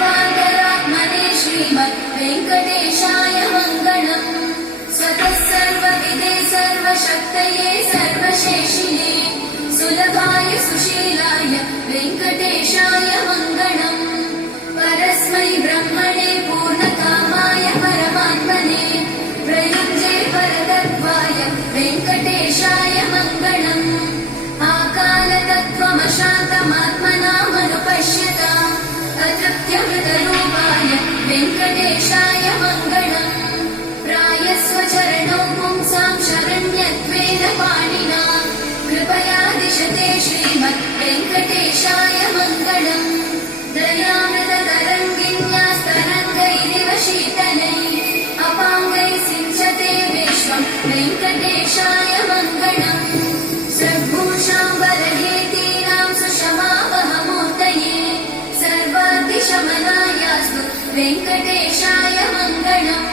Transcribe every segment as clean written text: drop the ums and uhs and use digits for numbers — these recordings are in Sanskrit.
सर्वान्तरात्मने श्रीमद् वेङ्कटेशाय मङ्गलम्। स्वतः सर्वविदे सर्वशक्तये सर्वशेषिणे सुलभाय सुशीलाय वेङ्कटेशाय मङ्गलम्। परस्मै ब्रह्मणे पूर्णकामाय परमात्मने प्रयुञ्जे परतत्त्वाय वेङ्कटेशाय मङ्गलम्। आकालतत्त्वमशान्तमात्मनामनुपश्यता अतृप्त्यमृतरूपाय वेङ्कटेशाय मङ्गलम्। प्रायस्वचरणौ पुंसां शरण्यत्वेन पाणिना कृपया दिशते श्रीमद् वेङ्कटेशाय मङ्गलम्। दयामृततरङ्गिन्यास्तरङ्गैरिव शीतलैः अपाङ्गैः सिञ्चते विश्वं वेङ्कटेशाय मङ्गलम्। सर्वभूषाम्बरहेतीनां सुषमावहमूर्तये सर्वाद्रिशमनायास्तु वेङ्कटेशाय मङ्गलम्।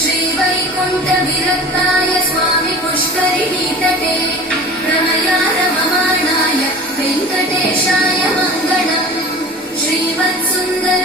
श्रीवैकुण्ठविरक्ताय स्वामि पुष्करिणीतटे प्रमयारममाणाय वेङ्कटेशाय मङ्गलम्। श्रीमत्सुन्दर